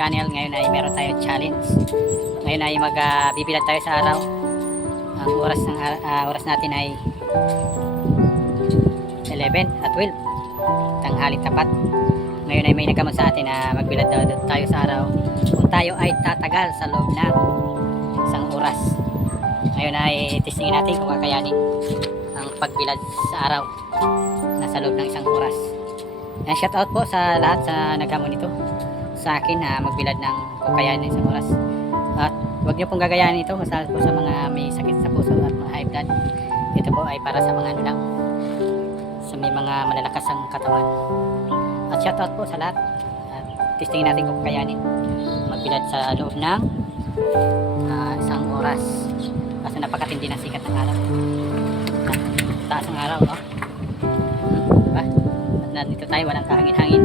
channel. Ngayon ay meron tayong challenge. Ngayon ay magbibilad tayo sa araw. Ang oras ng ah, oras natin ay 11 at 12. Tanghaling tapat. Ngayon ay may nagamot sa atin na magbilad tayo sa araw. Kung tayo ay tatagal sa loob ng isang oras. Ngayon ay testingin natin kung kakayanin ang pagbilad sa araw na sa loob ng isang oras. Yan, shout out po sa lahat sa naghamon nito sa akin na magbilad ng kukayanin ng isang oras. At huwag niyo pong gagayanin ito basta po sa mga may sakit sa puso at mga high blood. Ito po ay para sa mga ano lang, sa may mga malalakas ang katawan. At shout out po sa lahat. At testingin natin kung kakayanin magbilad sa loob ng ah, isang oras. Kasi napakatindi ng sikat ng araw. Taas ang araw, no? Hmm, diba? At nandito tayo, walang kahangin-hangin.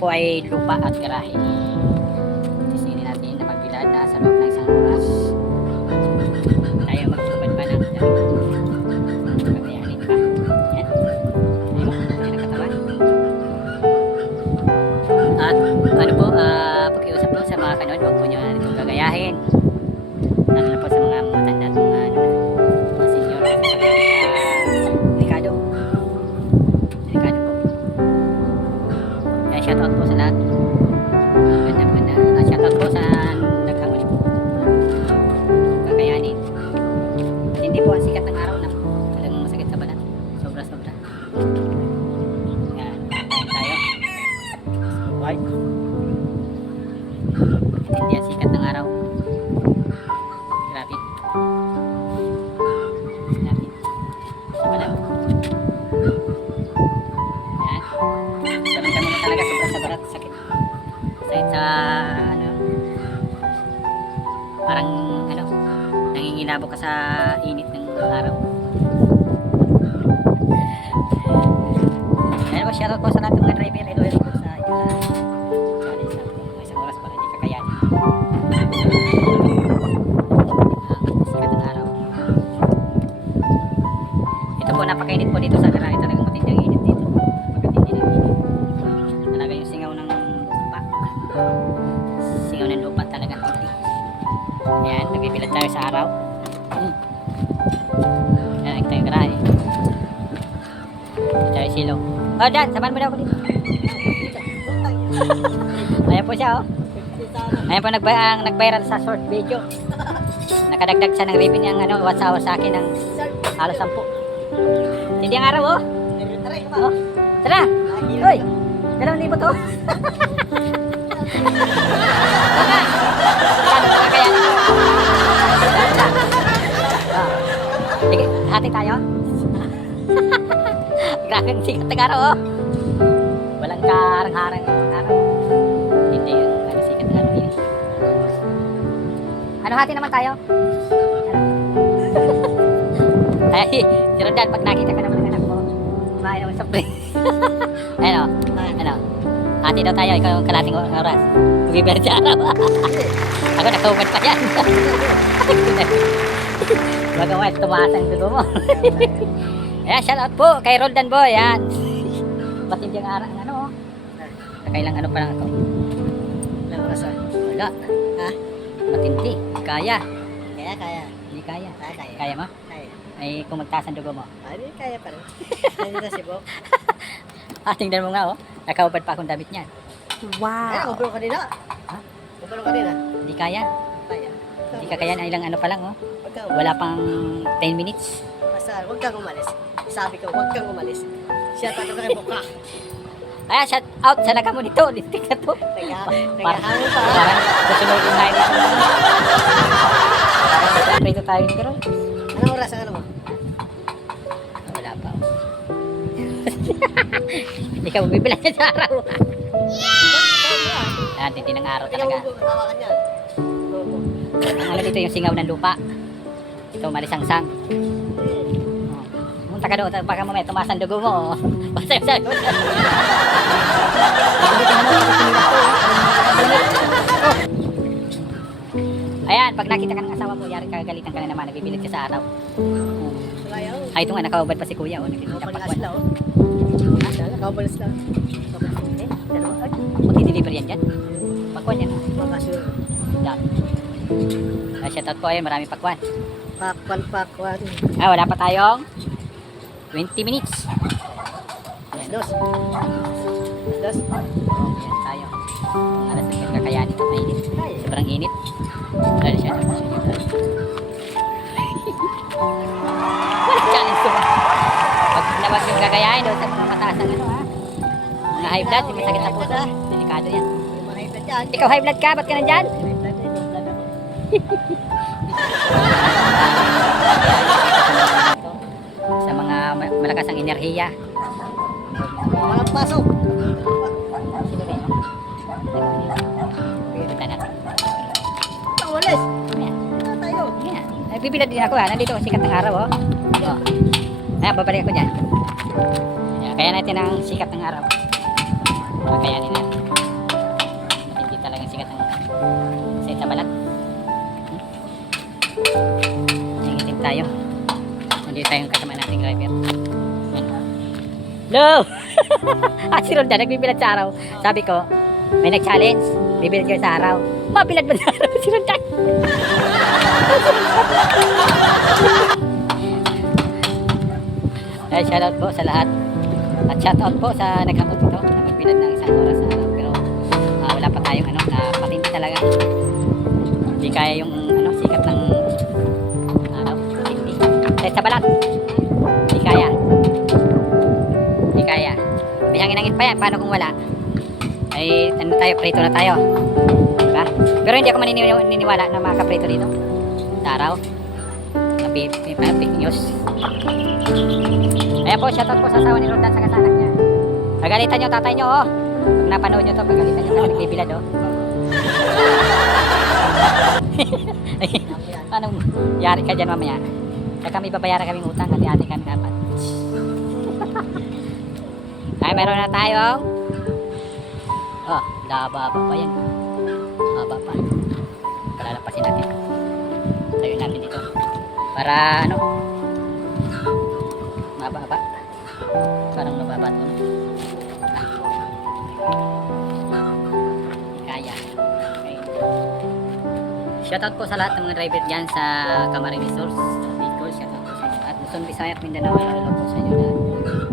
Po ay lupa at garahe. Testingin natin na magbilad na sa loob ng isang oras. Tayo magtubad pa ng kakayanin pa. Ayan. Ayun, ayan ang katawan. At ano po, ah, pakiusap po sa mga kanood, huwag po nyo Yan. Dami-dami talaga sobra sa. Sakit. Sakit sa ano. Parang ano. Nangingilabo ka sa init ng araw. Ayan po, shoutout po sa lahat ng mga driver and oil po sa po. Isang oras para hindi kakayanin. Ito po, napakainit po dito sa Ayan, nagbibilad tayo sa araw. Hmm. Ayan, ito yung Garay. Ito yung silong. Oh, Dan, samahan mo na ako dito. Ayan po siya, oh. Ayan po nagba ang nag-viral sa short video. Nakadagdag siya ng ribbon yung ano, wasawa sa akin ng halos sampu. Hindi ang araw, oh. oh. Tara! Uy! Dalawang libo to. Sikat ng araw, oh. Walang karang-harang araw. Hindi yung ano, sikat ng araw yun. Ano hati naman tayo? Ano? Ay, si Rodan, pag nakita ka naman ng anak mo, kumain naman sa play. ano? Ano? Hati daw tayo, ikaw yung kalating oras. Bibir sa araw. Ako, nakahubad pa yan. Baga wife, tumaas ang dugo mo. Ayan, shout out po kay Roldan Boy. Yan. Matindi ang araw. Ano? oh. Nakailang ano pa lang ako. Ilang oras ah? Wala. Ha? Matindi. Kaya. Kaya, kaya. Hindi kaya. Kaya, kaya. Kaya mo? Kaya. Ay, kung magtaas ang dugo mo. Ah, di kaya pa rin. Kaya na si Bo. Ah, tingnan mo nga, oh. Nakahubad pa akong damit niyan. Kaya, kumpulong kanina. Ha? Kumpulong kanina. Hindi kaya. Kaya. Hindi ka kaya na ilang ano pa lang, oh. Wala pang 10 minutes. Basta, huwag kang umalis. Sabi ko, huwag kang umalis. Siya na kay Buka. Ay, shout out sa naka mo dito. Lintik na to. Teka, Parang, nagahangin pa. parang susunodin na ito. Parang prito tayo Pero Anong oras ang ano mo? wala pa. Ikaw, bibilang niya sa araw. Ah, tindi ng araw talaga. Ang ano dito yung singaw ng lupa. Ito, malisangsang. Punta ka doon, baka mamaya tumaas ang dugo mo. Basta sabi mo. Ayan, pag nakita ka ng asawa mo, yari kagalitan ka na naman, nagbibilit ka sa araw. Ay, ito nga, nakaubad pa si kuya. Oh, nga pakwan. sila, oh. Ha? Nakapal sila. Magti-deliver yan dyan. Pakwan yan. oh. Ah, shout out po ayun, marami pakwan. Pakwan, pakwan. Ah, wala pa tayong 20 minutes. Dos, dos. Dos. Yan tayo. Ang alas na kakayanin ito, mainit. Sobrang init. Dahil siya ito sa inyo. Walang challenge ko? Pag nabag yung gagayahin daw sa mga mataas ang ano ha. Mga high blood, yung masakit sa puso. Delikado yan. Ikaw high blood ka, ba't ka nandyan? Hibla dyan, may hibla malakas ang enerhiya. Walang pasok. Sino rin? Kita natin. Ang walis. Ano tayo? Ayan. Ay, bibilad din ako ha. Nandito ang sikat ng araw oh. Oh. Ayan, babalik ako dyan. Ayan, kaya natin ang sikat ng araw. Kakayanin natin. Hindi talagang sikat ng sa Hello! At si Roldan, nagbibilad sa araw. Sabi ko, may nag-challenge. Bibilad kayo sa araw. Mabilad ba sa araw si Roldan? Ay, shoutout po sa lahat. At shoutout po sa naghamot ito na magbilad ng isang oras sa araw. Pero ah, wala pa tayong ano, na patindi talaga. Hindi kaya yung ano, sikat ng araw. Hindi. Sa balat. Bihangin-angin pa yan. Paano kung wala? Ay, ano tayo, prito na tayo. Diba? Pero hindi ako maniniwala na makaprito dito. Sa araw. Sa pi- pi- pi- fake news. Ayan po, shoutout po sa asawa ni Roldan sa kasanak niya. Pagalitan niyo tatay niyo, oh. Pag napanood niyo to, pagalitan niyo sa nagbibilad, oh. Anong yari ka dyan mamaya? Kaya kami babayaran kaming utang, hati-hati kami dapat. Ay, meron na tayo. Oh, daba pa yan. Haba pa. Palalapasin natin. Tayo natin dito. Para ano? Mababa. Parang nababa to. no? Ah. Kaya. Okay. Shoutout po sa lahat ng mga driver dyan sa Camarines Source, Bicol. Shoutout po sa inyo. At Luzon, Visayas, Mindanao. Hello po sa inyo lahat.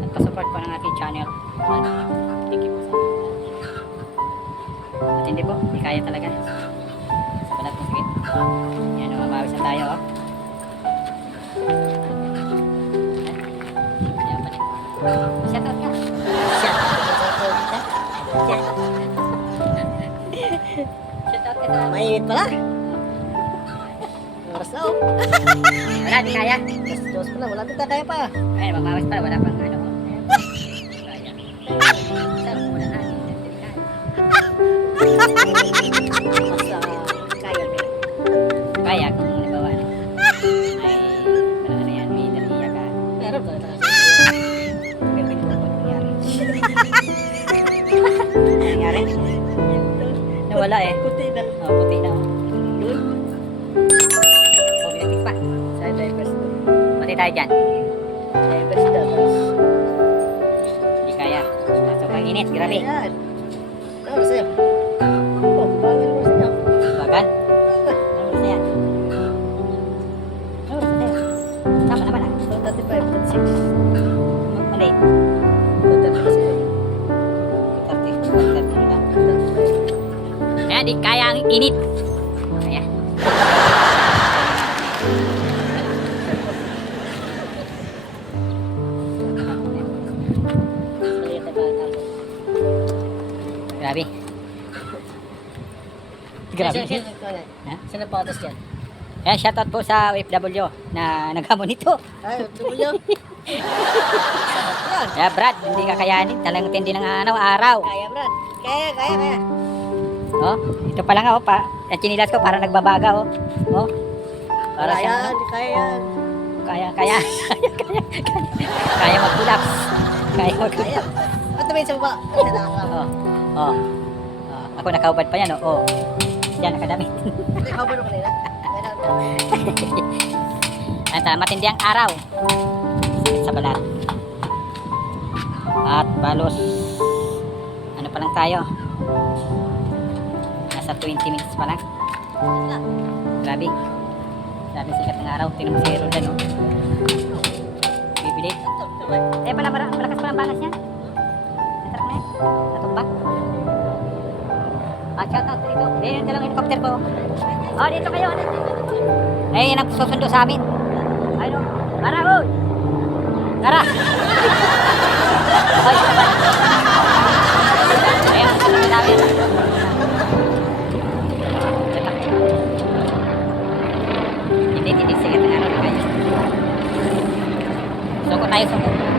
At pasupport po ng aking channel. Hindi po, hindi kaya talaga. Sa balat ng sakit. Yan, umamawis na tayo. Oh. Shoutout ka. Shoutout ka. Mainit pala. Oras na, oh. Wala, di kaya. Dos, dos pala. Wala din kaya pa. Ay, mamawas pa, wala pang nangyari. Nawala eh. Kunti na. Oh, puti na. oh. Yun. Oh, binagtis pa. Sa divers. Pati tayo dyan. Divers. Tapos, Hindi kaya. Sobrang init, grabe. Ayan. Ang init. Bata. Grabe. Grabe. Sino- sino- sino- Ha? Sino patas dyan? Kaya shoutout po sa OFW na naghamon nito. Ay, yan. Kaya Brad, hindi kakayanin. Talagang tindi ng ano, araw. Kaya, Brad. Kaya, kaya, kaya. Oh, ito pa lang oh, pa. Ang chinilas ko para nagbabaga oh. Oh. Para Kaya sa yan, kaya yan. kaya kaya kaya kaya kaya, kaya mag-collapse. Kaya mag Kaya. Ba't naman sa baba? Ay, nakakam. Oh. Oh. Oh, ako nakaubad pa yan oh. Oh. Yan nakadamit. Hindi, cover mo kanina. Kaya na- At uh, matindi ang araw. sa balat. At balos, ano pa lang tayo? Nasa 20 minutes pa lang. Grabe. Grabe sikat ng araw. Tingnan si Roldan, no? Bibili. Eh, pala, mara- malakas pa ang bangas niya. Sarap na yan. Natumba. Ah, shout out dito. Eh, yun lang helicopter ko. Oh, dito kayo. Eh, yan ang susundo sa amin. Tayo, susunod na.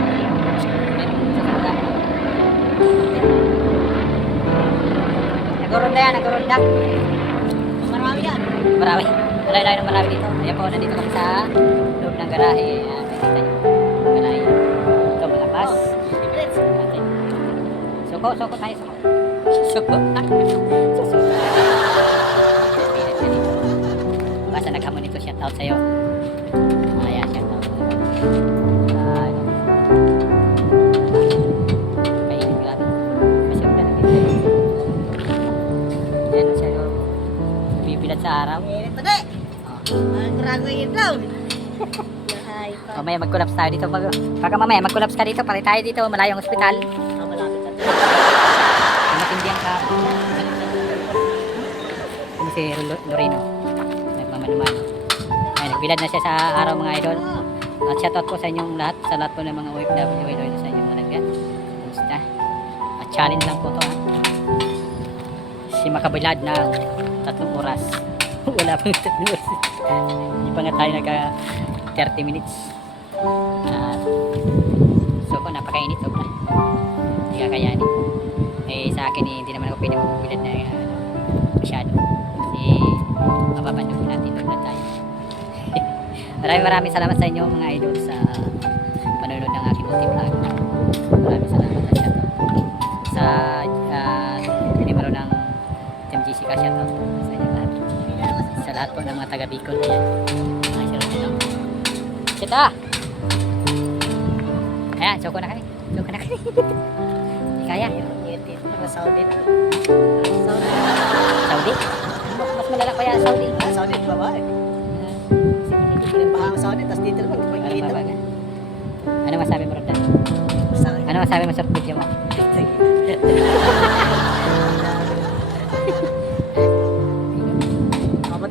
Nagurunda yan, nagurunda. Marami yan. Marami. Malay-lay ng marami dito. Ayan po, nandito kami sa loob ng garahe. Ayan, nakikita niyo. Garahe. Ito, malakas. Natin. Suko, suko tayo, suko. Suko. Suko. Basta naghamon ito, shout out sa'yo. Oh. Yung daw. Yahay pa. Mamaya mag-collapse tayo dito. Pag, baka mamaya mag-collapse ka dito, pare tayo dito, malayong ospital. Ah, malapit na. Matindihan ka. Ano si Lo- Loreno? Nagmamanuman. Ay, nagbilad na siya sa araw mga idol. At shoutout po sa inyong lahat, sa lahat po ng mga OFW, idol, sa inyong mga nagbiyan. Kumusta? At challenge lang po to ha. Si makabilad na tatlong oras. Wala pang tatlong oras. Hindi pa nga tayo nagka 30 minutes. At so ko napakainit sobra. Hindi kakayanin. Eh sa akin eh, hindi naman ako pwede magbilad na ano, masyado. Kasi mapapandog natin doon na tayo. maraming maraming salamat sa inyo mga idol sa panonood ng aking multi vlog. Maraming salamat at shoutout. Sa uh, numero ng Team Jessica shoutout lahat po ng mga taga Bicol ayan. Mga shoutout nyo. Kita! Ayan, soko na kami. Soko na kami. Hindi kaya. Saudi. Saudi. Saudi? Mas malala pa yan Saudi. Ah, Saudi, babae. Pinabaha ang Saudi, tapos dito naman, Ano. Ano masabi mo Rodan? Ano masabi mo sa video mo? Umabot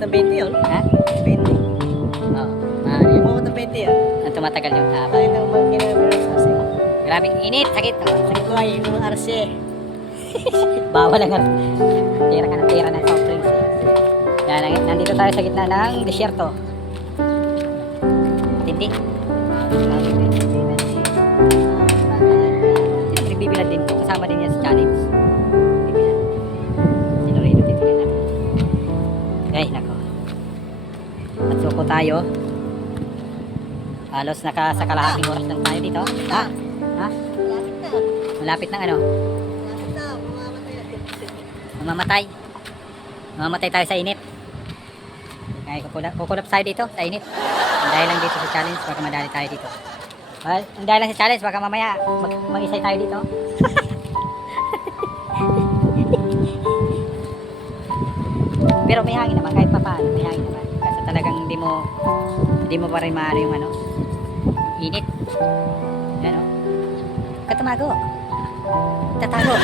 ng 20 yun. Ha? 20. Oo. Ah, yun. Umabot ng 20 yan. Ang tumatagal yung haba. Tayo ng mga kinamera sa. Grabe init, sakit. Sakit ko ay yung RC. Bawal ang tira ka ng tira ng soft drinks. Yan, nang- nandito tayo sa gitna ng disyerto. Tindi. Sino nagbibilad din? Kasama tayo. Halos naka sa kalahating oras lang tayo dito. Ha? Ha? Malapit na. Ano? Malapit na. Mamamatay. Mamamatay tayo sa init. Kaya kukulap, kukulap tayo dito sa init. Ang dahil lang dito sa challenge, baka madali tayo dito. Well, ang dahil lang sa challenge, baka mamaya mag mag-isay tayo dito. Pero may hangin naman, kahit pa paano, may hangin naman. Talagang hindi mo, hindi mo pa rin maano yung ano, init. Ano? Katumago. Tatago.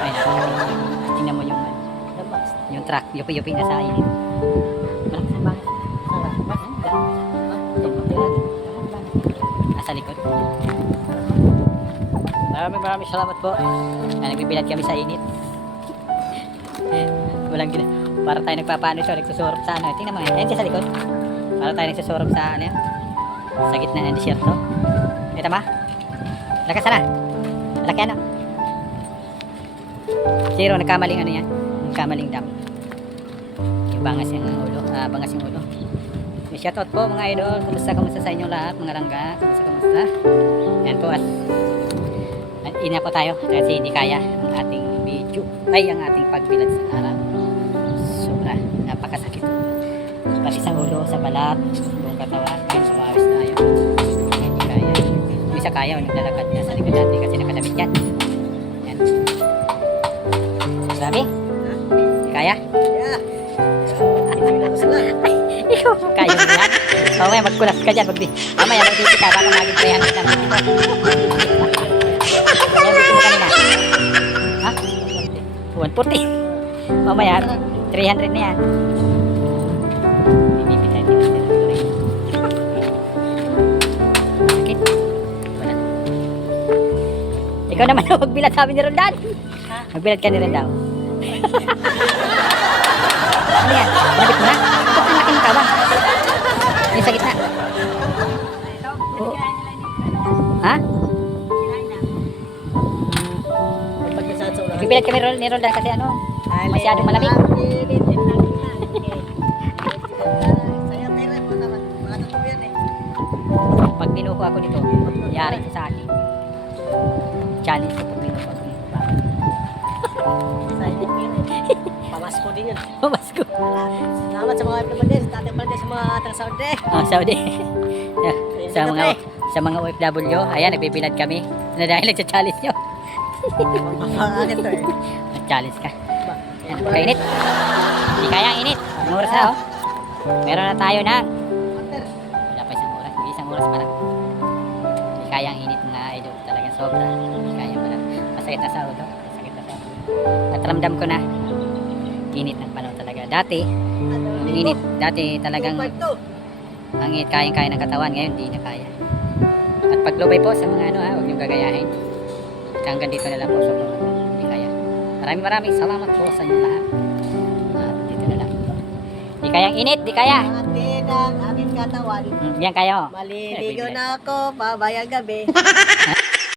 Ay, nakakatawa. Tingnan mo yung, ano, yung truck, yupi-yupi na sa init. Nasa likod. Maraming maraming salamat po. Na nagbibilad kami sa init. Walang gina. Para tayo nagpapaano ito, nagsusurop sa ano. Tingnan mo yan. Ayan siya sa likod. Para tayo nagsusurop sa ano yan. Sa gitna ng disyerto. Ito ma. Lakas na. Laki ano. Zero, nagkamaling ano yan. Nagkamaling dam. Yung bangas yung ulo. Ah, bangas yung ulo. May shoutout po mga idol. Kumusta, kumusta sa inyong lahat, mga langga. Kumusta, kumusta. Yan po at at ina po tayo kasi hindi kaya ang ating video ay ang ating pagbilad sa araw. Sobra, napakasakit. Pati sa ulo, sa balat, buong katawan. Ngayon, sumawis tayo. Hindi kaya. Yung isa kaya, naglalakad na sa likod dati kasi nakadamit yan. Yan. Sabi? Hindi kaya? Yeah. Ikaw, kaya mo yan. Mamaya magkulas ka dyan. Magbi Mamaya magbibi ka. Baka maging 300 lang. Yan, dito mo kanina. Ha? 140. Mamaya, 300 na yan. Sakit. Ikaw naman ang magbilad sabi ni Roldan. Magbilad ka ni Roldan. Ano yan? Nabit mo na? Bibilad kami Rol, ni Roldan kasi ano, masyadong malamig. Eh. Pag binuko ako nito, yari ko sa akin. Challenge ko pag binuko ako din yun eh. Pamasko din yun. Pumas ko. Salamat sa mga FWD, sa tatay pala sa mga taga Saudi. Ah, Saudi. Sa mga sa mga OFW, ayan, nagbibilad kami. Na dahil nagsa-challenge nyo. Bakit to eh? Challenge ka. Yan, kainit. Hindi kaya init. Ang oras na, oh. Meron na tayo na. Wala pa isang oras. Isang oras pa lang. Hindi kaya ang init na idol. Talagang sobra. Hindi kaya pa lang. Masakit na sa ulo. Masakit na sa ulo. At ramdam ko na. Init ng panahon talaga. Dati, ang init. Dati talagang ang init kayang-kaya ng katawan. Ngayon, hindi na kaya. At paglubay po sa mga ano ha, huwag niyong gagayahin. At hanggang dito na lang po sa mga hindi kaya. Maraming maraming salamat po sa inyo lahat. At dito na lang. Di kayang init, di kaya. Atin ang aking katawan. Hmm, Yan kayo. Maliligo na ako, pabayang gabi.